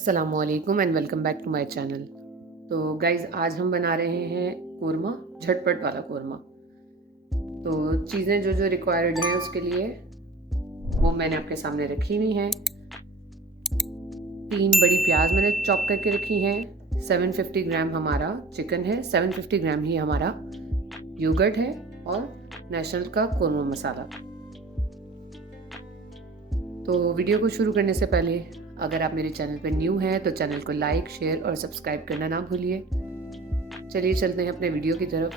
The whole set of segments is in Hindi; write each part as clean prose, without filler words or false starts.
अस्सलामुअलैकुम and welcome back to my channel. तो गाइज़ आज हम बना रहे हैं कोरमा, झटपट वाला कोरमा। तो चीज़ें जो जो रिक्वायर्ड हैं उसके लिए वो मैंने आपके सामने रखी हुई हैं। 3 बड़ी प्याज मैंने चॉप करके रखी हैं। 750 ग्राम हमारा चिकन है, 750 ग्राम ही हमारा योगर्ट है और नेशनल का कोरमा मसाला। तो वीडियो को शुरू करने से पहले अगर आप मेरे चैनल पर न्यू हैं तो चैनल को लाइक, शेयर और सब्सक्राइब करना ना भूलिए। चलिए चलते हैं अपने वीडियो की तरफ।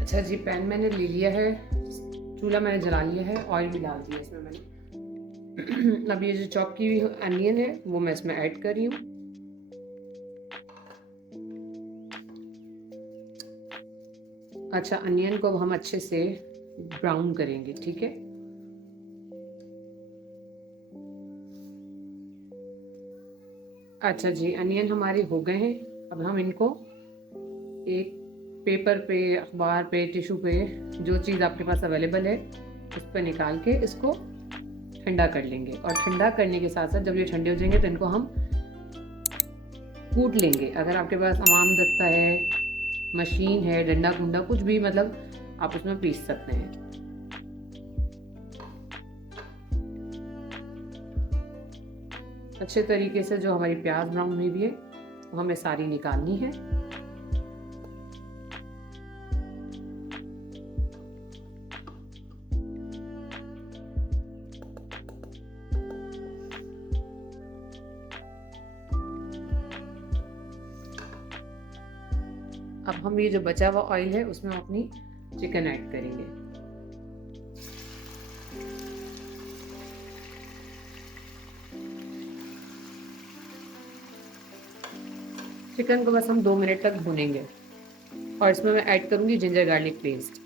अच्छा जी, पैन मैंने ले लिया है, चूल्हा मैंने जला लिया है, ऑयल भी डाल दिया इसमें मैंने। अब ये जो चॉप की हुई अनियन है वो मैं इसमें ऐड कर रही हूँ। अच्छा, अनियन को हम अच्छे से ब्राउन करेंगे, ठीक है। अच्छा जी, अनियन हमारे हो गए हैं। अब हम इनको एक पेपर पे, अखबार पे, टिश्यू पे, जो चीज़ आपके पास अवेलेबल है उस पर निकाल के इसको ठंडा कर लेंगे। और ठंडा करने के साथ साथ जब ये ठंडे हो जाएंगे तो इनको हम कूट लेंगे। अगर आपके पास अमाम दस्ता है, मशीन है, डंडा कुंडा, कुछ भी मतलब आप उसमें पीस सकते हैं। अच्छे तरीके से जो हमारी प्याज ब्राउन हुई भी है वो हमें सारी निकालनी है। अब हम ये जो बचा हुआ ऑयल है उसमें हम अपनी चिकन ऐड करेंगे। चिकन को बस हम 2 मिनट तक भूनेंगे और इसमें मैं ऐड करूंगी जिंजर गार्लिक पेस्ट।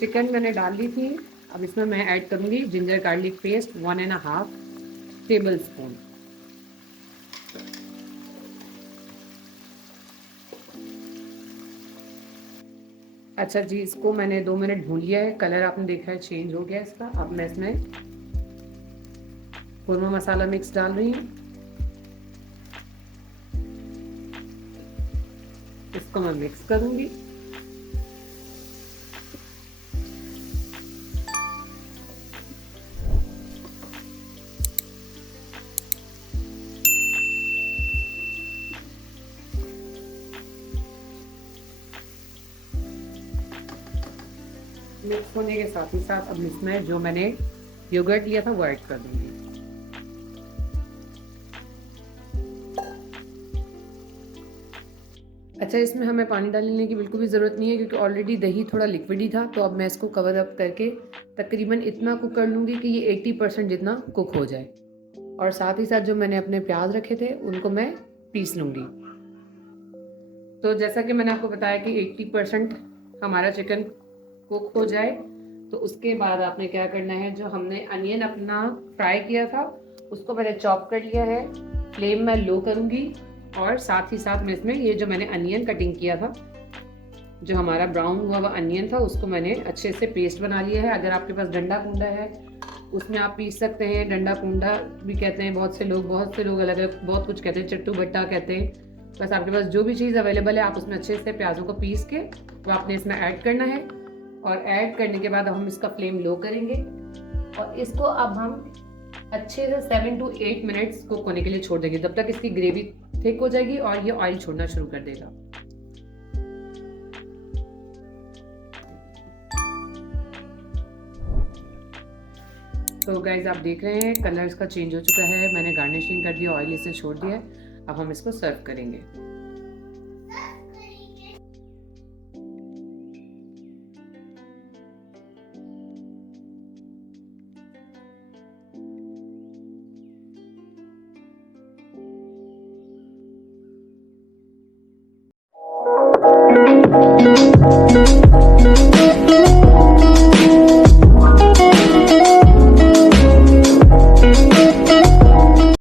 चिकन मैंने डाल ली थी, अब इसमें मैं ऐड करूंगी ginger garlic paste 1.5 table spoon. अच्छा जी, इसको मैंने 2 मिनट भून लिया है, कलर आपने देखा है चेंज हो गया इसका। अब मैं इसमें कोरमा मसाला मिक्स डाल रही हूँ। इसको मैं मिक्स करूंगी। मिक्स होने के साथ ही साथ अब इसमें जो मैंने योगर्ट लिया था वो ऐड कर दूंगी। अच्छा, इसमें हमें पानी डालने की बिल्कुल भी ज़रूरत नहीं है क्योंकि ऑलरेडी दही थोड़ा लिक्विड ही था। तो अब मैं इसको कवर अप करके तकरीबन इतना कुक कर लूँगी कि ये 80% जितना कुक हो जाए। और साथ ही साथ जो मैंने अपने प्याज रखे थे उनको मैं पीस लूँगी। तो जैसा कि मैंने आपको बताया कि 80% हमारा चिकन कुक हो जाए तो उसके बाद आपने क्या करना है, जो हमने अनियन अपना फ्राई किया था उसको मैंने चॉप कर लिया है। फ्लेम मैं लो करूँगी और साथ ही साथ मैं इसमें ये जो मैंने अनियन कटिंग किया था, जो हमारा ब्राउन हुआ हुआ अनियन था, उसको मैंने अच्छे से पेस्ट बना लिया है। अगर आपके पास डंडा कुंडा है उसमें आप पीस सकते हैं। डंडा कुंडा भी कहते हैं बहुत से लोग अलग अलग बहुत कुछ कहते हैं, चट्टू भट्टा कहते हैं। बस आपके पास जो भी चीज़ अवेलेबल है आप उसमें अच्छे से प्याज़ों को पीस के वो आपने इसमें ऐड करना है। और ऐड करने के बाद हम इसका फ्लेम लो करेंगे और इसको अब हम अच्छे से 7 to 8 मिनट्स कुक होने के लिए छोड़ देंगे, तब तक इसकी ग्रेवी थिक हो जाएगी और ये ऑयल छोड़ना शुरू कर देगा। तो गाइज आप देख रहे हैं कलर इसका चेंज हो चुका है। मैंने गार्निशिंग कर दिया, ऑयल इसने छोड़ दिया है। अब हम इसको सर्व करेंगे।